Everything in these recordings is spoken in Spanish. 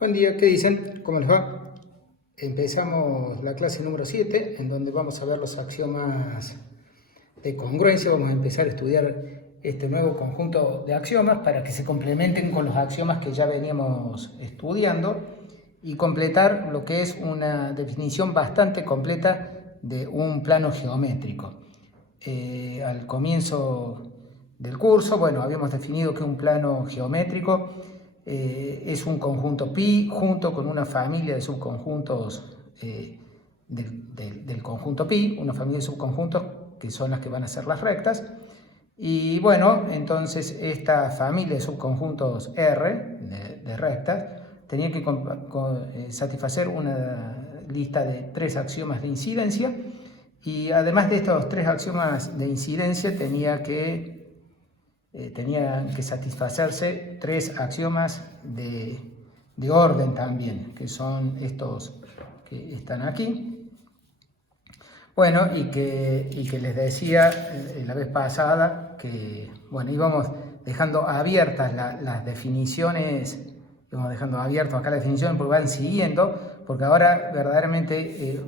Buen día, ¿qué dicen? ¿Cómo les va? Empezamos la clase número 7, en donde vamos a ver los axiomas de congruencia. Vamos a empezar a estudiar este nuevo conjunto de axiomas para que se complementen con los axiomas que ya veníamos estudiando y completar lo que es una definición bastante completa de un plano geométrico. Al comienzo del curso, bueno, habíamos definido que un plano geométrico es un conjunto pi junto con una familia de subconjuntos del conjunto pi, una familia de subconjuntos que son las que van a ser las rectas. Y bueno, entonces esta familia de subconjuntos R de rectas tenía que satisfacer una lista de 3 axiomas de incidencia, y además de estos 3 axiomas de incidencia tenían que satisfacerse 3 axiomas de orden también, que son estos que están aquí. Bueno, y que les decía la vez pasada que, bueno, íbamos dejando abiertas las definiciones, íbamos dejando abiertas acá las definiciones porque van siguiendo, porque ahora verdaderamente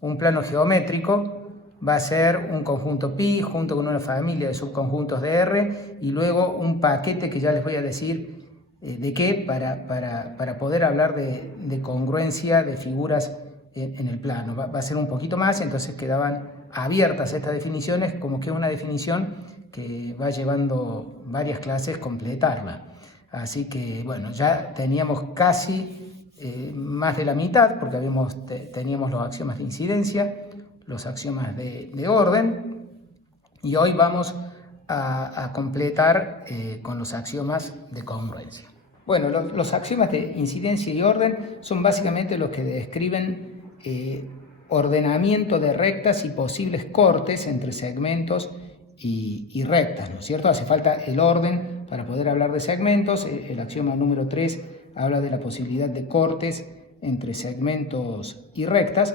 un plano geométrico va a ser un conjunto pi junto con una familia de subconjuntos de R y luego un paquete que ya les voy a decir de qué para poder hablar de congruencia de figuras en el plano. Va a ser un poquito más, entonces quedaban abiertas estas definiciones, como que una definición que va llevando varias clases completarla. Así que bueno, ya teníamos casi más de la mitad, porque teníamos los axiomas de incidencia, los axiomas de orden, y hoy vamos a completar con los axiomas de congruencia. Bueno, los axiomas de incidencia y orden son básicamente los que describen ordenamiento de rectas y posibles cortes entre segmentos y rectas, ¿no es cierto? Hace falta el orden para poder hablar de segmentos. El axioma número 3 habla de la posibilidad de cortes entre segmentos y rectas.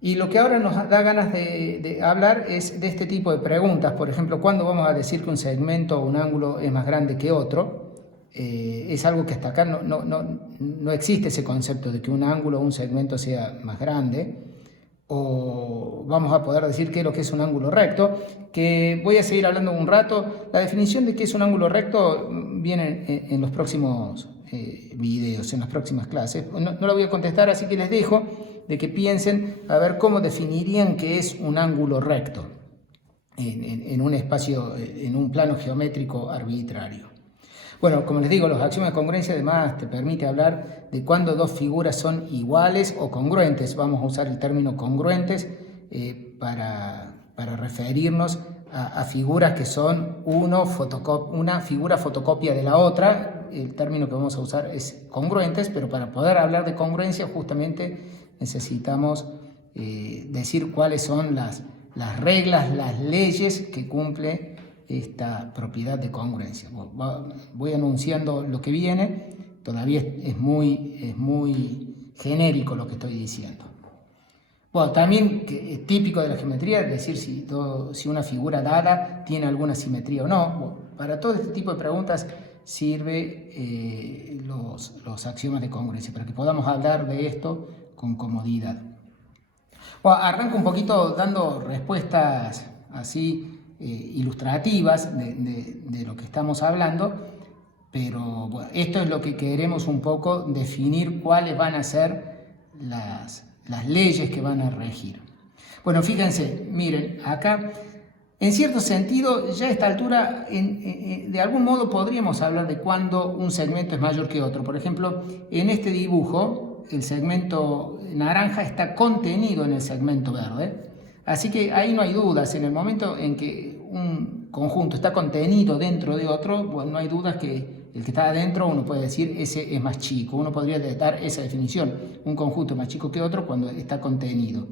Y lo que ahora nos da ganas de hablar es de este tipo de preguntas. Por ejemplo, ¿cuándo vamos a decir que un segmento o un ángulo es más grande que otro? Es algo que hasta acá no existe ese concepto de que un ángulo o un segmento sea más grande. O vamos a poder decir qué es lo que es un ángulo recto, que voy a seguir hablando un rato. La definición de qué es un ángulo recto viene en los próximos videos, en las próximas clases. No la voy a contestar, así que les dejo de que piensen a ver cómo definirían qué es un ángulo recto en un espacio, en un plano geométrico arbitrario. Bueno, como les digo, los axiomas de congruencia además te permite hablar de cuándo dos figuras son iguales o congruentes. Vamos a usar el término congruentes para referirnos a figuras que son una figura fotocopia de la otra. El término que vamos a usar es congruentes, pero para poder hablar de congruencia justamente necesitamos decir cuáles son las reglas, las leyes que cumple esta propiedad de congruencia. Voy anunciando lo que viene, todavía es muy genérico lo que estoy diciendo. Bueno, también es típico de la geometría es decir si una figura dada tiene alguna simetría o no. Bueno, para todo este tipo de preguntas sirve los axiomas de congruencia, para que podamos hablar de esto con comodidad. Bueno, arranco un poquito dando respuestas así ilustrativas de lo que estamos hablando, pero bueno, esto es lo que queremos un poco definir cuáles van a ser las leyes que van a regir. Bueno, fíjense, miren, acá en cierto sentido ya a esta altura de algún modo podríamos hablar de cuándo un segmento es mayor que otro. Por ejemplo, en este dibujo el segmento naranja está contenido en el segmento verde. Así que ahí no hay dudas. En el momento en que un conjunto está contenido dentro de otro, bueno, no hay dudas que el que está adentro uno puede decir ese es más chico. Uno podría dar esa definición. Un conjunto es más chico que otro cuando está contenido.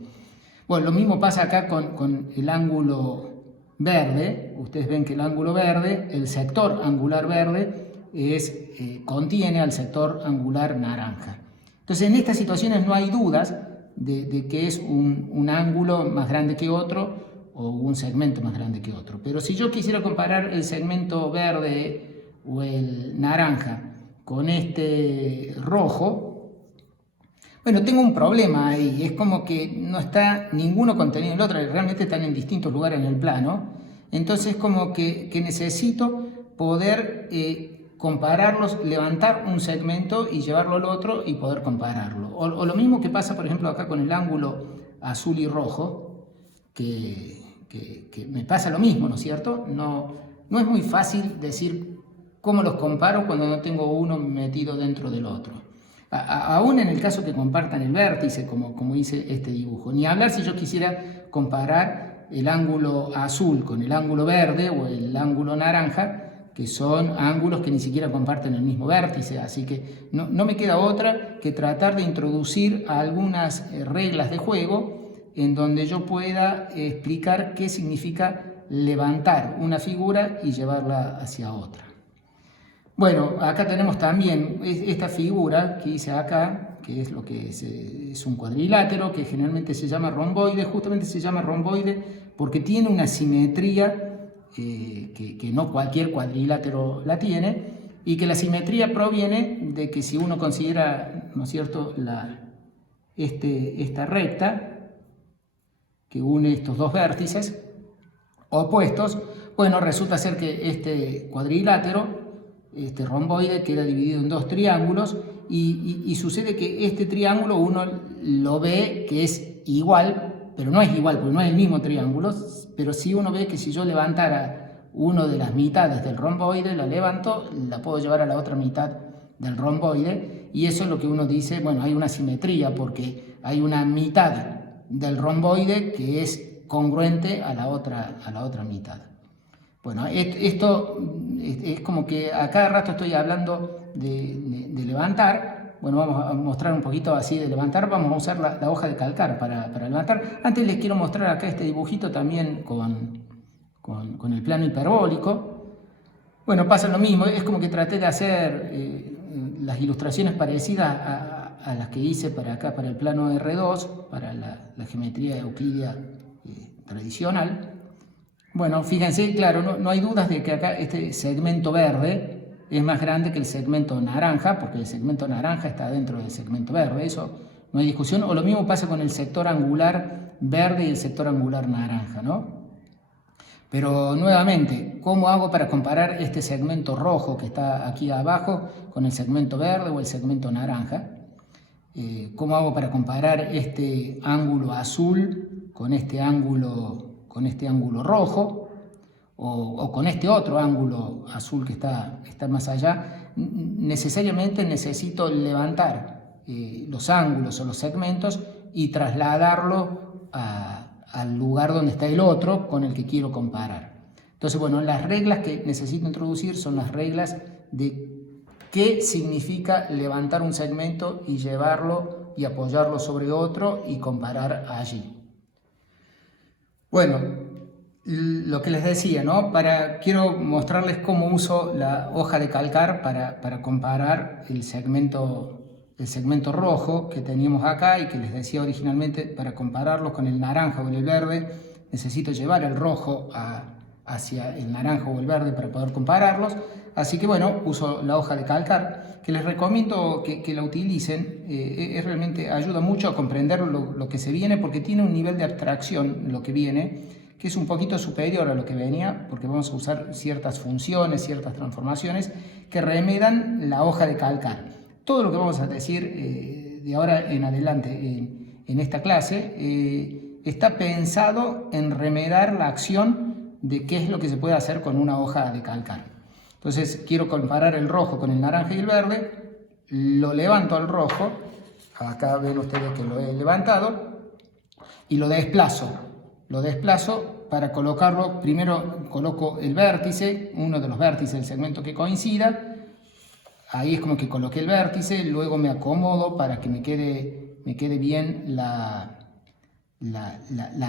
Bueno, lo mismo pasa acá con el ángulo verde. Ustedes ven que el ángulo verde, el sector angular verde, contiene al sector angular naranja. Entonces, en estas situaciones no hay dudas de que es un ángulo más grande que otro o un segmento más grande que otro. Pero si yo quisiera comparar el segmento verde o el naranja con este rojo, bueno, tengo un problema ahí, es como que no está ninguno contenido en el otro, realmente están en distintos lugares en el plano, entonces como que necesito poder compararlos, levantar un segmento y llevarlo al otro y poder compararlo. O lo mismo que pasa, por ejemplo, acá con el ángulo azul y rojo, que me pasa lo mismo, ¿no es cierto? No es muy fácil decir cómo los comparo cuando no tengo uno metido dentro del otro. Aún en el caso que compartan el vértice, como dice este dibujo. Ni hablar si yo quisiera comparar el ángulo azul con el ángulo verde o el ángulo naranja, que son ángulos que ni siquiera comparten el mismo vértice, así que no me queda otra que tratar de introducir algunas reglas de juego en donde yo pueda explicar qué significa levantar una figura y llevarla hacia otra. Bueno, acá tenemos también esta figura que hice acá, que es lo que es un cuadrilátero, que generalmente se llama romboide. Justamente se llama romboide porque tiene una simetría que no cualquier cuadrilátero la tiene, y que la simetría proviene de que si uno considera, ¿no es cierto?, esta recta que une estos dos vértices opuestos, bueno, resulta ser que este cuadrilátero, este romboide, queda dividido en dos triángulos y sucede que este triángulo uno lo ve que es igual, pero no es igual porque no es el mismo triángulo, pero sí uno ve que si yo levantara uno de las mitades del romboide, la levanto, la puedo llevar a la otra mitad del romboide, y eso es lo que uno dice, bueno, hay una simetría porque hay una mitad del romboide que es congruente a la otra mitad. Bueno, esto es como que a cada rato estoy hablando de levantar. Bueno, vamos a mostrar un poquito así de levantar. Vamos a usar la hoja de calcar para levantar. Antes les quiero mostrar acá este dibujito también con el plano hiperbólico. Bueno, pasa lo mismo. Es como que traté de hacer las ilustraciones parecidas a las que hice para acá, para el plano R2, para la geometría euclídea tradicional. Bueno, fíjense, claro, no hay dudas de que acá este segmento verde es más grande que el segmento naranja, porque el segmento naranja está dentro del segmento verde, eso no hay discusión. O lo mismo pasa con el sector angular verde y el sector angular naranja, ¿no? Pero nuevamente, ¿cómo hago para comparar este segmento rojo que está aquí abajo con el segmento verde o el segmento naranja? ¿Cómo hago para comparar este ángulo azul con este ángulo rojo? O con este otro ángulo azul que está más allá? Necesariamente necesito levantar los ángulos o los segmentos y trasladarlo al lugar donde está el otro con el que quiero comparar. Entonces, bueno, las reglas que necesito introducir son las reglas de qué significa levantar un segmento y llevarlo y apoyarlo sobre otro y comparar allí. Bueno, lo que les decía, ¿no? Quiero mostrarles cómo uso la hoja de calcar para comparar el segmento rojo que teníamos acá y que les decía originalmente, para compararlos con el naranja o el verde, necesito llevar el rojo hacia el naranja o el verde para poder compararlos. Así que bueno, uso la hoja de calcar, que les recomiendo que la utilicen. Realmente ayuda mucho a comprender lo que se viene, porque tiene un nivel de abstracción lo que viene, que es un poquito superior a lo que venía, porque vamos a usar ciertas funciones, ciertas transformaciones que remedan la hoja de calcar. Todo lo que vamos a decir de ahora en adelante en esta clase está pensado en remedar la acción de qué es lo que se puede hacer con una hoja de calcar. Entonces quiero comparar el rojo con el naranja y el verde, lo levanto al rojo, acá ven ustedes que lo he levantado, y lo desplazo. Lo desplazo para colocarlo. Primero coloco el vértice, uno de los vértices del segmento que coincida. Ahí es como que coloqué el vértice, luego me acomodo para que me quede bien la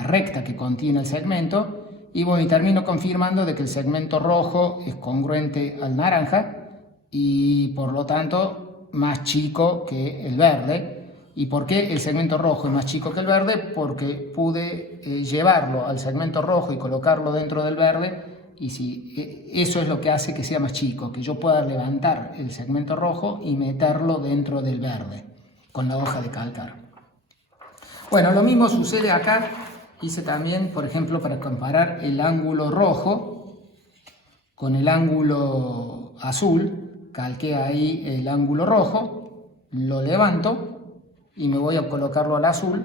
recta que contiene el segmento. Y bueno, y termino confirmando de que el segmento rojo es congruente al naranja y por lo tanto más chico que el verde. ¿Y por qué el segmento rojo es más chico que el verde? Porque pude llevarlo al segmento rojo y colocarlo dentro del verde y si eso es lo que hace que sea más chico, que yo pueda levantar el segmento rojo y meterlo dentro del verde con la hoja de calcar. Bueno, lo mismo sucede acá. Hice también, por ejemplo, para comparar el ángulo rojo con el ángulo azul, calqué ahí el ángulo rojo, lo levanto y me voy a colocarlo al azul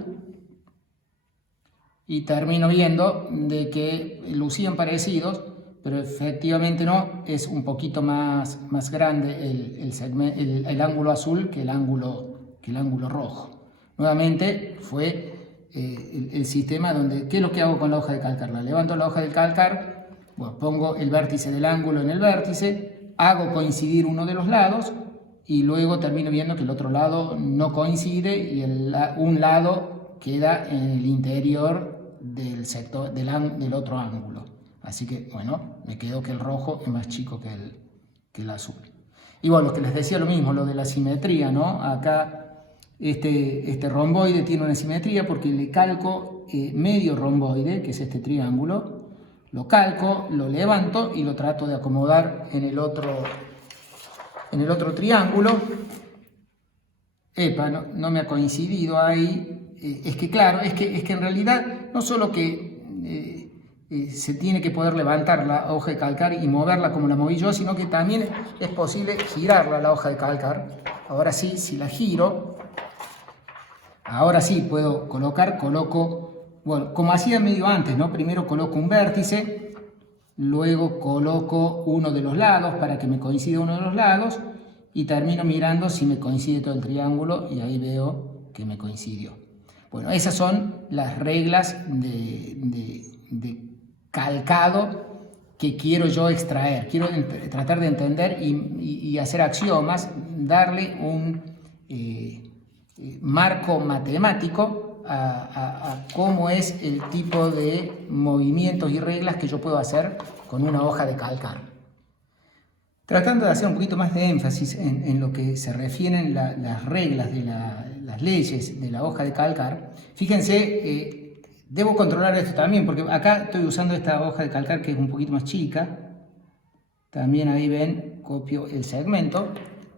y termino viendo de que lucían parecidos, pero efectivamente no, es un poquito más grande el ángulo azul que el ángulo rojo. Nuevamente fue el sistema donde, ¿qué es lo que hago con la hoja de calcar? La levanto la hoja de calcar, bueno, pongo el vértice del ángulo en el vértice, hago coincidir uno de los lados y luego termino viendo que el otro lado no coincide y un lado queda en el interior del sector del otro ángulo. Así que, bueno, me quedo que el rojo es más chico que el azul. Y bueno, lo que les decía lo mismo, lo de la simetría, ¿no? Acá este romboide tiene una simetría porque le calco medio romboide, que es este triángulo, lo calco, lo levanto y lo trato de acomodar en el otro triángulo. Epa, no me ha coincidido ahí. Es que claro, es que en realidad no solo que se tiene que poder levantar la hoja de calcar y moverla como la moví yo, sino que también es posible girarla la hoja de calcar. Ahora sí, si la giro, ahora sí puedo coloco, bueno, como hacía medio antes, ¿no? Primero coloco un vértice, luego coloco uno de los lados para que me coincida uno de los lados y termino mirando si me coincide todo el triángulo y ahí veo que me coincidió. Bueno, esas son las reglas de calcado que quiero yo extraer. Quiero tratar de entender y hacer axiomas, darle un marco matemático a cómo es el tipo de movimientos y reglas que yo puedo hacer con una hoja de calcar. Tratando de hacer un poquito más de énfasis en lo que se refieren las reglas de las leyes de la hoja de calcar, fíjense, debo controlar esto también, porque acá estoy usando esta hoja de calcar que es un poquito más chica. También ahí ven, copio el segmento,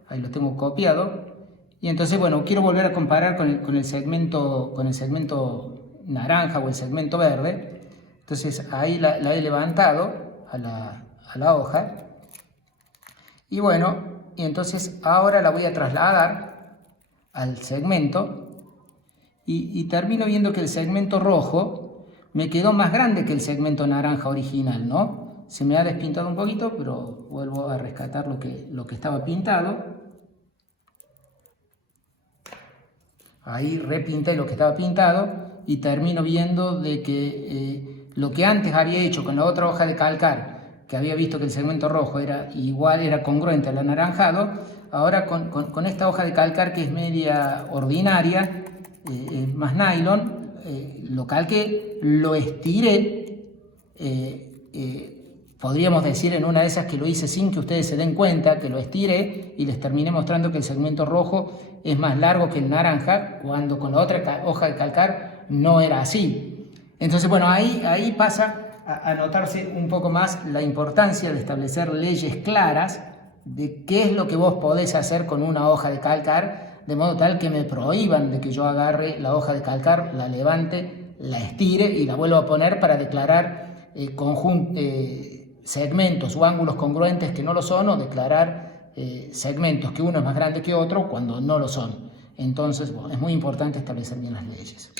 ahí lo tengo copiado. Y entonces, bueno, quiero volver a comparar con el segmento naranja o el segmento verde. Entonces ahí la he levantado a la hoja. Y bueno, y entonces ahora la voy a trasladar al segmento y termino viendo que el segmento rojo me quedó más grande que el segmento naranja original, ¿no? Se me ha despintado un poquito, pero vuelvo a rescatar lo que estaba pintado. Ahí repinté lo que estaba pintado y termino viendo de que lo que antes había hecho con la otra hoja de calcar, que había visto que el segmento rojo era igual, era congruente al anaranjado, ahora con esta hoja de calcar que es media ordinaria, más nylon, lo calqué, lo estiré, podríamos decir en una de esas que lo hice sin que ustedes se den cuenta, que lo estiré y les terminé mostrando que el segmento rojo es más largo que el naranja, cuando con la otra hoja de calcar no era así. Entonces, bueno, ahí pasa a notarse un poco más la importancia de establecer leyes claras de qué es lo que vos podés hacer con una hoja de calcar, de modo tal que me prohíban de que yo agarre la hoja de calcar, la levante, la estire y la vuelva a poner para declarar segmentos o ángulos congruentes que no lo son, o declarar segmentos que uno es más grande que otro cuando no lo son. Entonces, bueno, es muy importante establecer bien las leyes.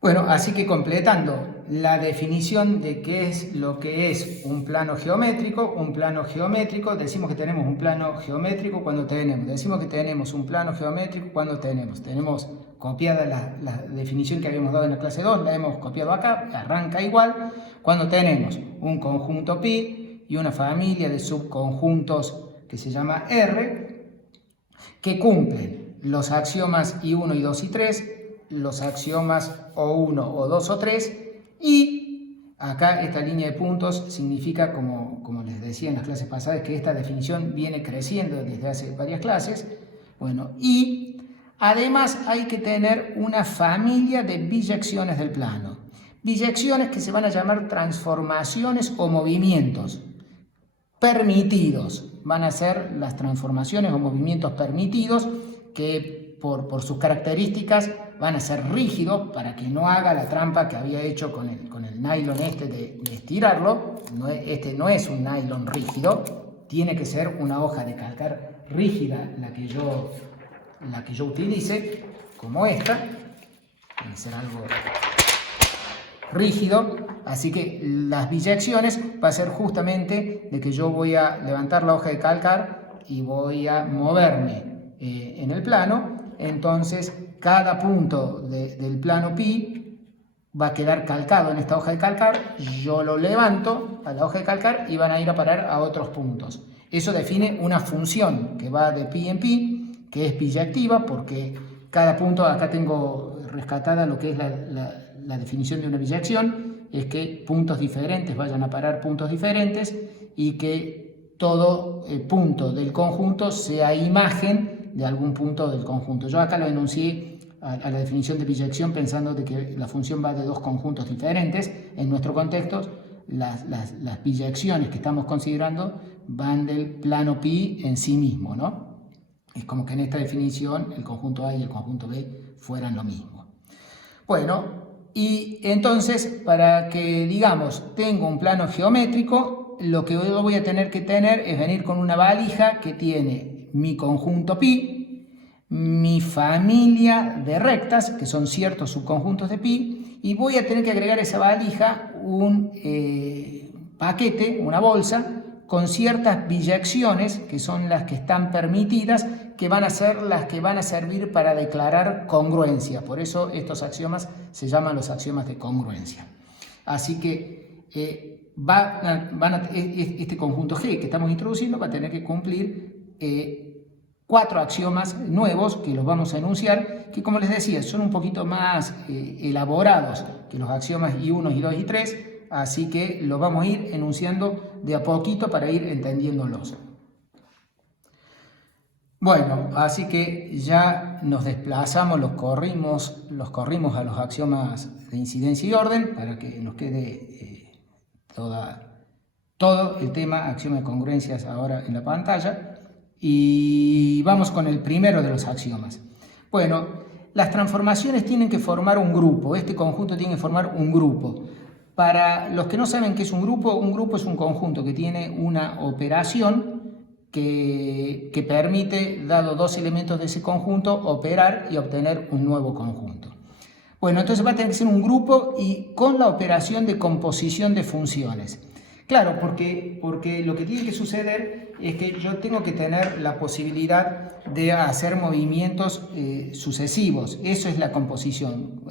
Bueno, así que completando la definición de qué es lo que es un plano geométrico, decimos que tenemos un plano geométrico cuando decimos que tenemos un plano geométrico cuando tenemos copiada la definición que habíamos dado en la clase 2, la hemos copiado acá, arranca igual, cuando tenemos un conjunto pi y una familia de subconjuntos que se llama R, que cumplen los axiomas I1, I2 y 3, los axiomas O1, O2 o 3, y acá esta línea de puntos significa, como les decía en las clases pasadas, que esta definición viene creciendo desde hace varias clases. Bueno, y además hay que tener una familia de biyecciones del plano. Biyecciones que se van a llamar transformaciones o movimientos permitidos. Van a ser las transformaciones o movimientos permitidos que por sus características van a ser rígidos para que no haga la trampa que había hecho con el nylon de estirarlo. Este no es un nylon rígido, tiene que ser una hoja de calcar rígida la que yo utilice, como esta. Tiene que ser algo rígido, así que las biyecciones va a ser justamente de que yo voy a levantar la hoja de calcar y voy a moverme en el plano. Entonces cada punto del plano pi va a quedar calcado en esta hoja de calcar, yo lo levanto a la hoja de calcar y van a ir a parar a otros puntos. Eso define una función que va de pi en pi, que es biyectiva, porque cada punto, acá tengo rescatada lo que es la definición de una biyección, es que puntos diferentes vayan a parar puntos diferentes y que todo punto del conjunto sea imagen de algún punto del conjunto. Yo acá lo enuncié a la definición de biyección pensando de que la función va de dos conjuntos diferentes. En nuestro contexto, las biyecciones que estamos considerando van del plano pi en sí mismo, ¿no? Es como que en esta definición el conjunto A y el conjunto B fueran lo mismo. Bueno, y entonces para que digamos tengo un plano geométrico, lo que yo voy a tener que tener es venir con una valija que tiene mi conjunto pi, mi familia de rectas, que son ciertos subconjuntos de pi, y voy a tener que agregar a esa valija un paquete, una bolsa, con ciertas biyecciones, que son las que están permitidas, que van a ser las que van a servir para declarar congruencia. Por eso estos axiomas se llaman los axiomas de congruencia. Así que este conjunto G que estamos introduciendo va a tener que cumplir 4 axiomas nuevos que los vamos a enunciar, que como les decía son un poquito más elaborados que los axiomas I1, I2 y I3, así que los vamos a ir enunciando de a poquito para ir entendiéndolos. Bueno, así que ya nos desplazamos, los corrimos a los axiomas de incidencia y orden para que nos quede todo el tema axioma de congruencias ahora en la pantalla. Y vamos con el primero de los axiomas. Bueno, las transformaciones tienen que formar un grupo, este conjunto tiene que formar un grupo. Para los que no saben qué es un grupo es un conjunto que tiene una operación que permite, dado dos elementos de ese conjunto, operar y obtener un nuevo conjunto. Bueno, entonces va a tener que ser un grupo y con la operación de composición de funciones. Claro, porque lo que tiene que suceder es que yo tengo que tener la posibilidad de hacer movimientos sucesivos. Eso es la composición.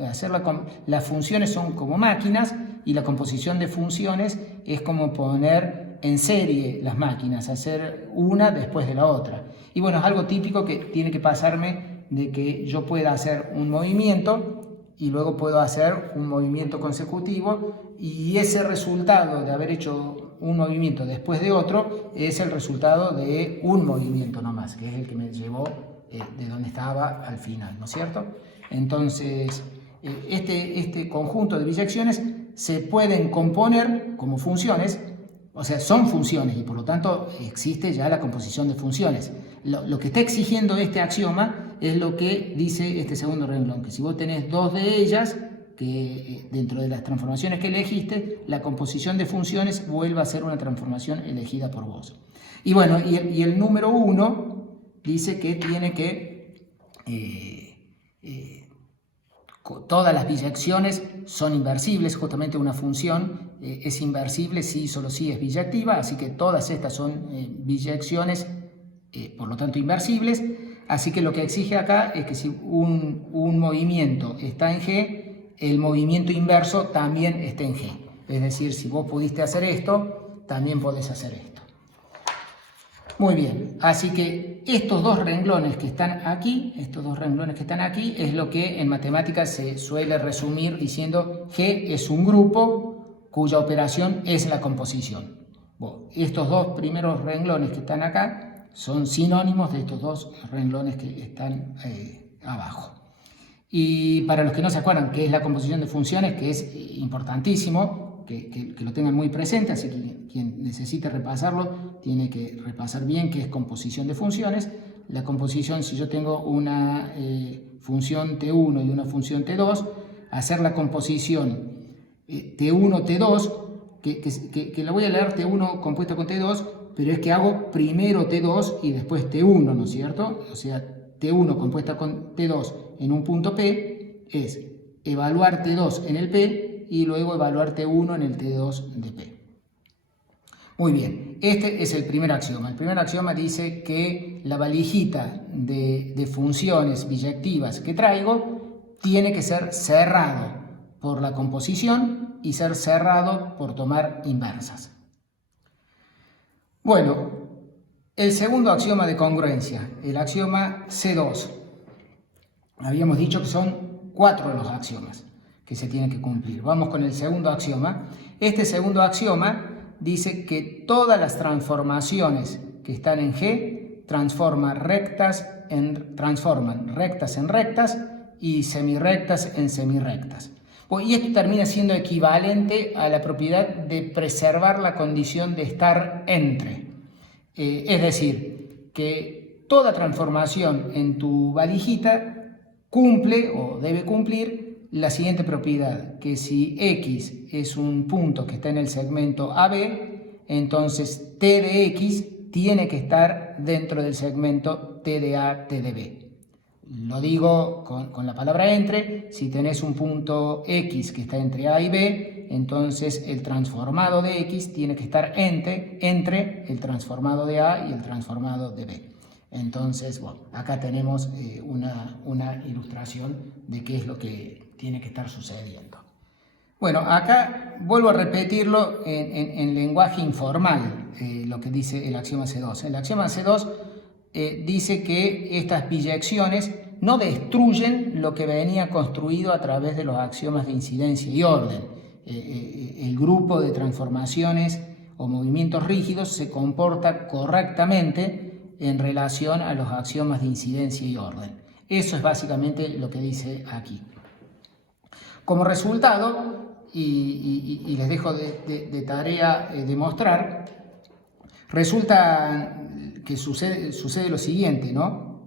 Las funciones son como máquinas y la composición de funciones es como poner en serie las máquinas, hacer una después de la otra. Y bueno, es algo típico que tiene que pasarme de que yo pueda hacer un movimiento y luego puedo hacer un movimiento consecutivo y ese resultado de haber hecho un movimiento después de otro es el resultado de un movimiento nomás, que es el que me llevó de donde estaba al final, ¿no es cierto? Entonces, este conjunto de biyecciones se pueden componer como funciones, o sea, son funciones y por lo tanto existe ya la composición de funciones. Lo que está exigiendo este axioma es lo que dice este segundo renglón, que si vos tenés dos de ellas, que dentro de las transformaciones que elegiste, la composición de funciones vuelva a ser una transformación elegida por vos. Y bueno, y el número 1 dice que tiene que todas las biyecciones son inversibles, justamente una función es inversible si solo si es biyectiva, así que todas estas son biyecciones, por lo tanto inversibles, así que lo que exige acá es que si un movimiento está en G, el movimiento inverso también esté en G, es decir, si vos pudiste hacer esto, también podés hacer esto. Muy bien, así que estos dos renglones que están aquí, es lo que en matemáticas se suele resumir diciendo G es un grupo cuya operación es la composición. Bueno, estos dos primeros renglones que están acá son sinónimos de estos dos renglones que están abajo. Y para los que no se acuerdan qué es la composición de funciones, que es importantísimo, que lo tengan muy presente, así que quien necesite repasarlo tiene que repasar bien qué es composición de funciones. La composición, si yo tengo una función T1 y una función T2, hacer la composición T1, T2, que la voy a leer T1 compuesta con T2, pero es que hago primero T2 y después T1, ¿no es cierto? O sea, T1 compuesta con T2 en un punto P es evaluar T2 en el P y luego evaluar T1 en el T2 de P. Muy bien, este es el primer axioma. El primer axioma dice que la valijita de funciones biyectivas que traigo tiene que ser cerrado por la composición y ser cerrado por tomar inversas. Bueno, el segundo axioma de congruencia, el axioma C2. Habíamos dicho que son 4 los axiomas que se tienen que cumplir. Vamos con el segundo axioma. Este segundo axioma dice que todas las transformaciones que están en G transforman rectas en rectas y semirrectas en semirrectas. Y esto termina siendo equivalente a la propiedad de preservar la condición de estar entre. Es decir, que toda transformación en tu valijita cumple o debe cumplir la siguiente propiedad, que si X es un punto que está en el segmento AB, entonces T de X tiene que estar dentro del segmento T de A, T de B. Lo digo con la palabra entre. Si tenés un punto X que está entre A y B, entonces el transformado de X tiene que estar entre el transformado de A y el transformado de B. Entonces, bueno, acá tenemos una ilustración de qué es lo que tiene que estar sucediendo. Bueno, acá vuelvo a repetirlo en lenguaje informal, lo que dice el axioma C2. El axioma C2 dice que estas biyecciones no destruyen lo que venía construido a través de los axiomas de incidencia y orden. El grupo de transformaciones o movimientos rígidos se comporta correctamente en relación a los axiomas de incidencia y orden. Eso es básicamente lo que dice aquí. Como resultado, y les dejo de tarea demostrar, resulta que sucede lo siguiente, ¿no?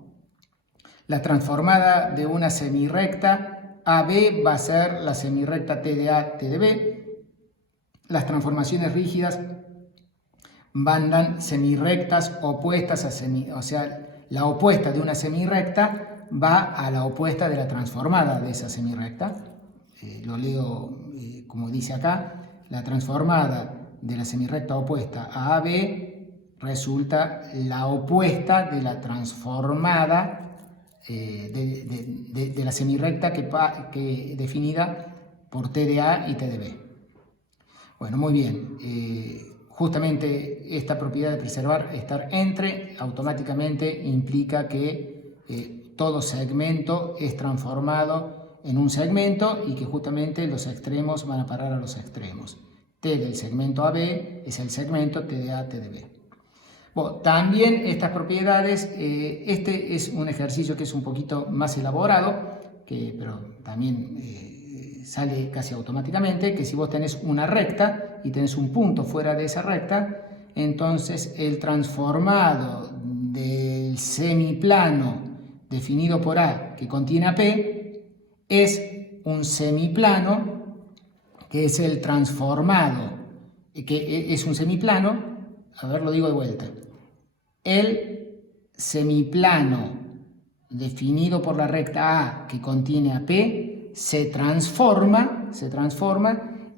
La transformada de una semirrecta AB va a ser la semirrecta T de A, T de B. Las transformaciones rígidas dan semirrectas opuestas a o sea, la opuesta de una semirrecta va a la opuesta de la transformada de esa semirrecta. Lo leo como dice acá, la transformada de la semirrecta opuesta a AB resulta la opuesta de la transformada de la semirrecta que definida por T de A y T de B. Bueno, muy bien. Justamente esta propiedad de preservar estar entre automáticamente implica que todo segmento es transformado en un segmento y que justamente los extremos van a parar a los extremos. T del segmento AB es el segmento T de A, T de B. Bueno, también estas propiedades, este es un ejercicio que es un poquito más elaborado, pero también sale casi automáticamente, que si vos tenés una recta y tenés un punto fuera de esa recta, entonces el transformado del semiplano definido por A que contiene a P es un semiplano que es el transformado, que es un semiplano, a ver, lo digo de vuelta, el semiplano definido por la recta A que contiene a P se transforma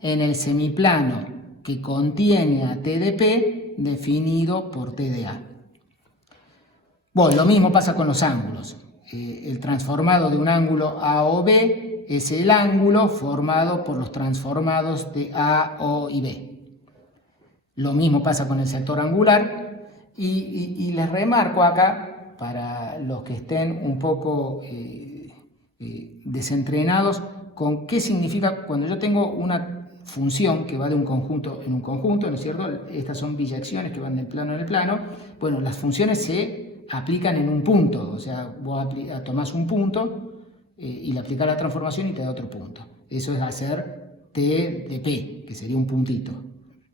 en el semiplano que contiene a T de P definido por T de A. Bueno, lo mismo pasa con los ángulos. El transformado de un ángulo A o B es el ángulo formado por los transformados de A, O y B. Lo mismo pasa con el sector angular y les remarco acá, para los que estén un poco desentrenados, con qué significa cuando yo tengo una función que va de un conjunto en un conjunto, ¿no es cierto? Estas son biyecciones que van del plano en el plano. Bueno, las funciones se aplican en un punto, o sea, vos tomás un punto y le aplicas la transformación y te da otro punto. Eso es hacer T de P, que sería un puntito.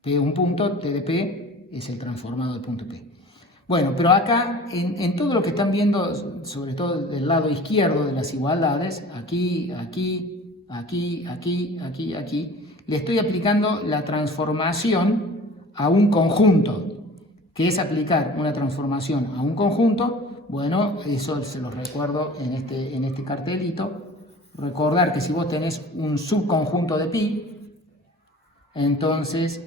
P un punto, T de P es el transformado de punto P. Bueno, pero acá, en todo lo que están viendo, sobre todo del lado izquierdo de las igualdades, aquí, aquí, aquí, aquí, aquí, aquí, le estoy aplicando la transformación a un conjunto. ¿Qué es aplicar una transformación a un conjunto? Bueno, eso se lo recuerdo en este cartelito. Recordar que si vos tenés un subconjunto de pi, entonces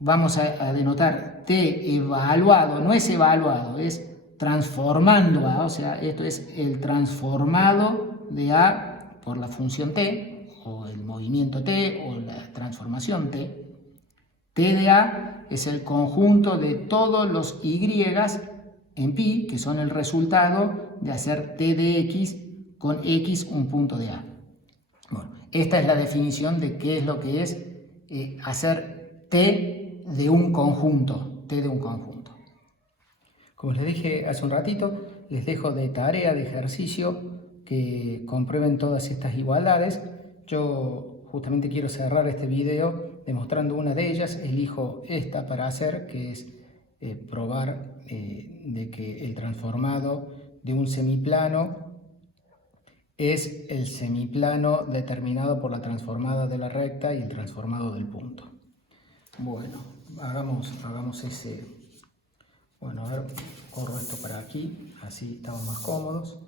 vamos a denotar t evaluado, no es evaluado, es transformando a, o sea, esto es el transformado de a por la función t, o el movimiento t, o la transformación t. T de a es el conjunto de todos los y en pi, que son el resultado de hacer t de x con x un punto de a. Bueno, esta es la definición de qué es lo que es hacer t de un conjunto, t de un conjunto. Como les dije hace un ratito, les dejo de tarea, de ejercicio, que comprueben todas estas igualdades. Yo justamente quiero cerrar este video demostrando una de ellas. Elijo esta para hacer, que es probar de que el transformado de un semiplano es el semiplano determinado por la transformada de la recta y el transformado del punto. Bueno, hagamos ese. Bueno, a ver, corro esto para aquí, así estamos más cómodos.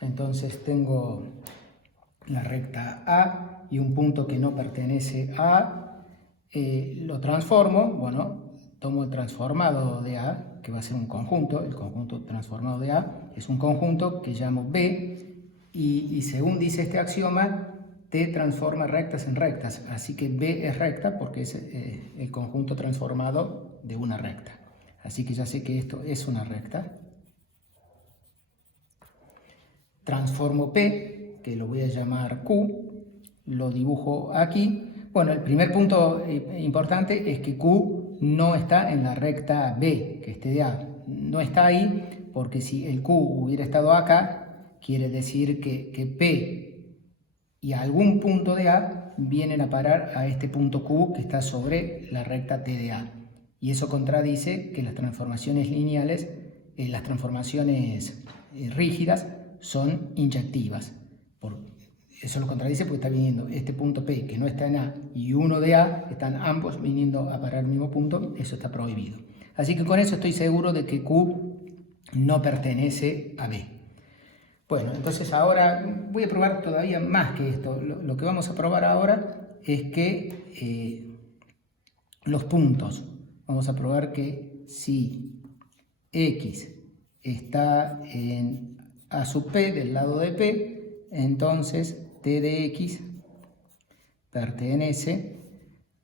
Entonces tengo la recta A y un punto que no pertenece a A. Lo transformo, bueno, tomo el transformado de A, que va a ser un conjunto. El conjunto transformado de A es un conjunto que llamo B. Y según dice este axioma, T transforma rectas en rectas, así que B es recta porque es el conjunto transformado de una recta. Así que ya sé que esto es una recta. Transformo P, que lo voy a llamar Q, lo dibujo aquí. Bueno, el primer punto importante es que Q no está en la recta B, que es T de A. No está ahí porque si el Q hubiera estado acá, quiere decir que P y algún punto de A vienen a parar a este punto Q que está sobre la recta T de A. Y eso contradice que las transformaciones lineales, las transformaciones rígidas, son inyectivas. Eso lo contradice porque está viniendo este punto P que no está en A y uno de A, están ambos viniendo a parar al mismo punto, eso está prohibido. Así que con eso estoy seguro de que Q no pertenece a B. Bueno, entonces ahora voy a probar todavía más que esto. Lo que vamos a probar ahora es que los puntos. Vamos a probar que si X está en A sub P, del lado de P, entonces T de X pertenece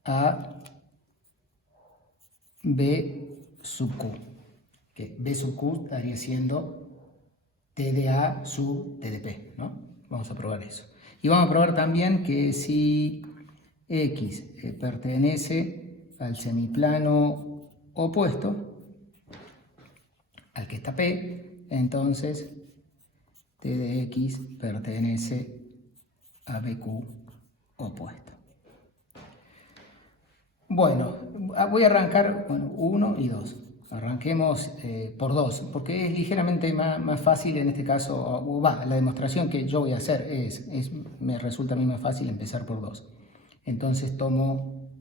a B sub Q. Que B sub Q estaría siendo T de A sub T de P, ¿no? Vamos a probar eso. Y vamos a probar también que si X pertenece al semiplano opuesto, al que está P, entonces T de X pertenece a BQ opuesto. Bueno, voy a arrancar 1 y 2. Arranquemos por 2, porque es ligeramente más fácil en este caso, la demostración que yo voy a hacer me resulta a mí más fácil empezar por 2. Entonces tomo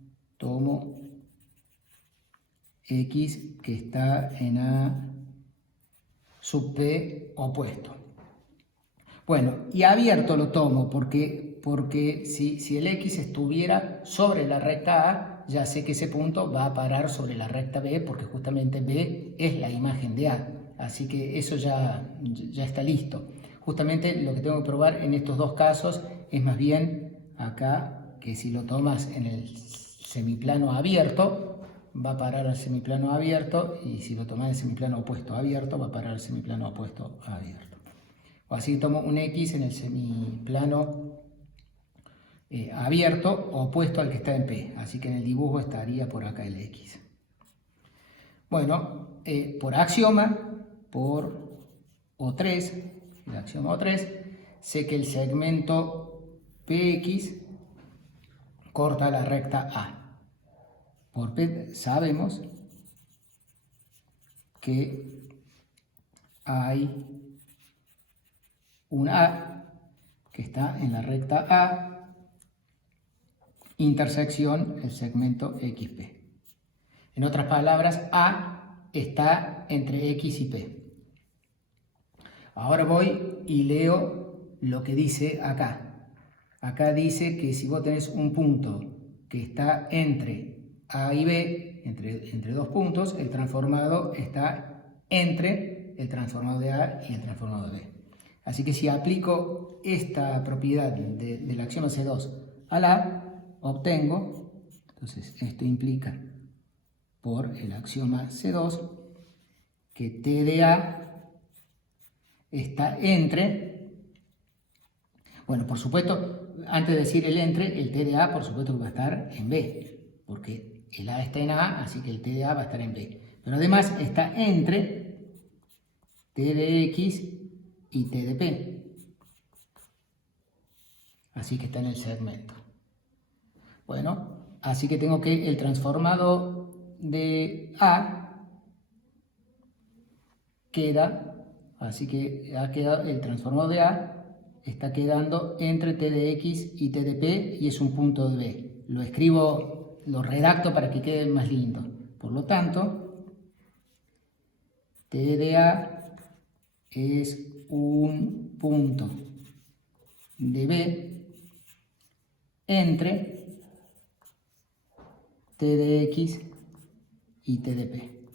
X que está en A sub P opuesto. Bueno, y abierto lo tomo porque si el X estuviera sobre la recta A, ya sé que ese punto va a parar sobre la recta B, porque justamente B es la imagen de A. Así que eso ya está listo. Justamente lo que tengo que probar en estos dos casos es más bien acá, que si lo tomas en el semiplano abierto, va a parar al semiplano abierto, y si lo tomas en el semiplano opuesto abierto, va a parar al semiplano opuesto abierto. O así tomo un X en el semiplano abierto opuesto al que está en P. Así que en el dibujo estaría por acá el X. Bueno, por axioma, por O3, el axioma O3, sé que el segmento PX corta la recta A. Por P sabemos que hay un A que está en la recta A, intersección el segmento XP. En otras palabras, A está entre X y P. Ahora voy y leo lo que dice acá. Acá dice que si vos tenés un punto que está entre A y B, entre dos puntos, el transformado está entre el transformado de A y el transformado de B. Así que si aplico esta propiedad del axioma C2 al A, obtengo, entonces esto implica por el axioma C2 que T de A está entre, bueno, por supuesto, antes de decir el entre, el T de A por supuesto que va a estar en B, porque el A está en A, así que el T de A va a estar en B. Pero además está entre T de X y T de P. Así que está en el segmento. Bueno, así que tengo que el transformado de A queda, así que ha quedado, el transformado de A está quedando entre T de X y T de P y es un punto de B. Lo escribo, lo redacto para que quede más lindo. Por lo tanto, T de A es un punto de B entre T de X y T de P.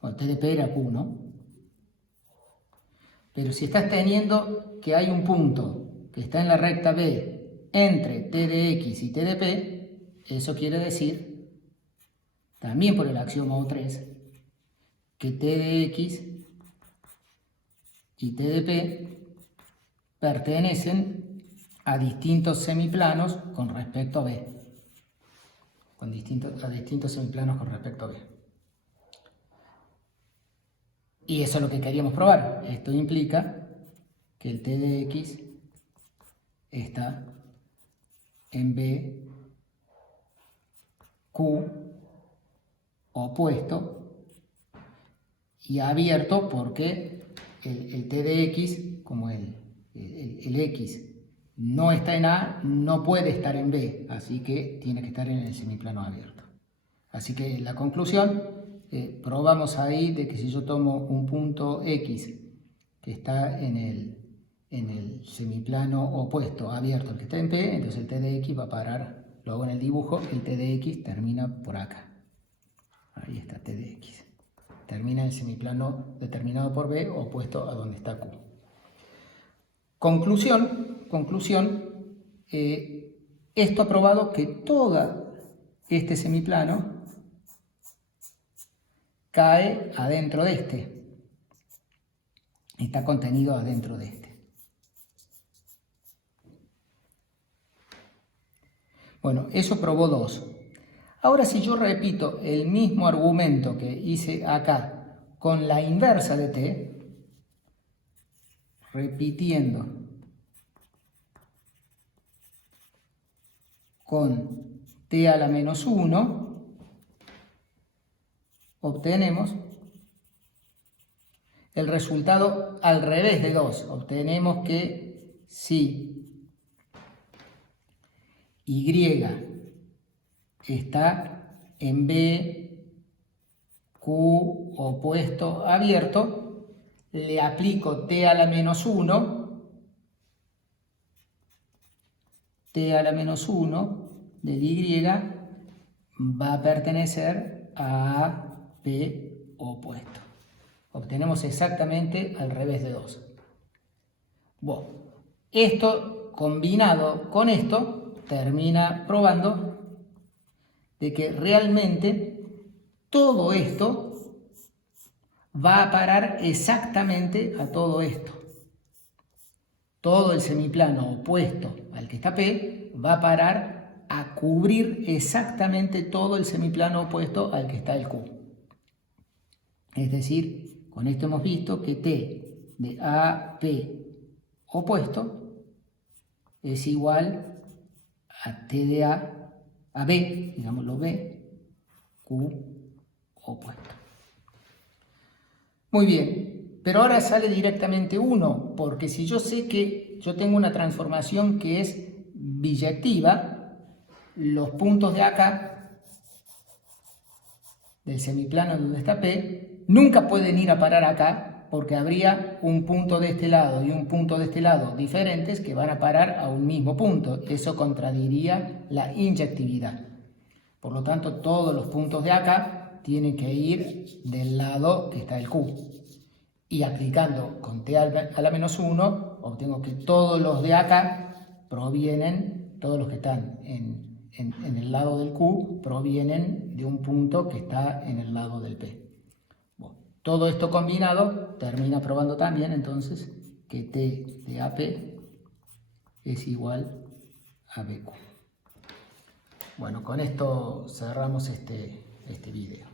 Bueno, T de P era Q, ¿no? Pero si estás teniendo que hay un punto que está en la recta B entre T de X y T de P, eso quiere decir, también por el axioma O3, que T de X y T de P pertenecen a distintos semiplanos con respecto a B. A distintos semiplanos con respecto a B. Y eso es lo que queríamos probar. Esto implica que el T de X está en B, Q, opuesto, y abierto porque el T de X, como el X no está en A, no puede estar en B, así que tiene que estar en el semiplano abierto. Así que la conclusión, probamos ahí de que si yo tomo un punto X que está en el semiplano opuesto abierto al que está en P, entonces el T de X va a parar, lo hago en el dibujo, el T de X termina por acá. Ahí está T de X. Termina en el semiplano determinado por B opuesto a donde está Q. Conclusión, esto ha probado que todo este semiplano cae adentro de este, está contenido adentro de este. Bueno, eso probó 2. Ahora si yo repito el mismo argumento que hice acá con la inversa de t, repitiendo con t a la menos 1, obtenemos el resultado al revés de 2. Obtenemos que si y está en B, Q opuesto abierto, le aplico t a la menos 1, t a la menos 1 de y va a pertenecer a P opuesto. Obtenemos exactamente al revés de 2. Bueno, esto combinado con esto termina probando de que realmente todo esto va a parar exactamente a todo esto. Todo el semiplano opuesto al que está P va a parar a cubrir exactamente todo el semiplano opuesto al que está el Q. Es decir, con esto hemos visto que T de AP opuesto es igual a T de a B, digámoslo B, Q opuesto. Muy bien, pero ahora sale directamente 1, porque si yo sé que yo tengo una transformación que es biyectiva, los puntos de acá, del semiplano donde está P, nunca pueden ir a parar acá, porque habría un punto de este lado y un punto de este lado diferentes que van a parar a un mismo punto. Eso contradiría la inyectividad. Por lo tanto, todos los puntos de acá tienen que ir del lado que está el Q. Y aplicando con T a la menos 1, obtengo que todos los de acá provienen, todos los que están en el lado del Q, provienen de un punto que está en el lado del P. Bueno, todo esto combinado termina probando también entonces que T de AP es igual a BQ. Bueno, con esto cerramos este video.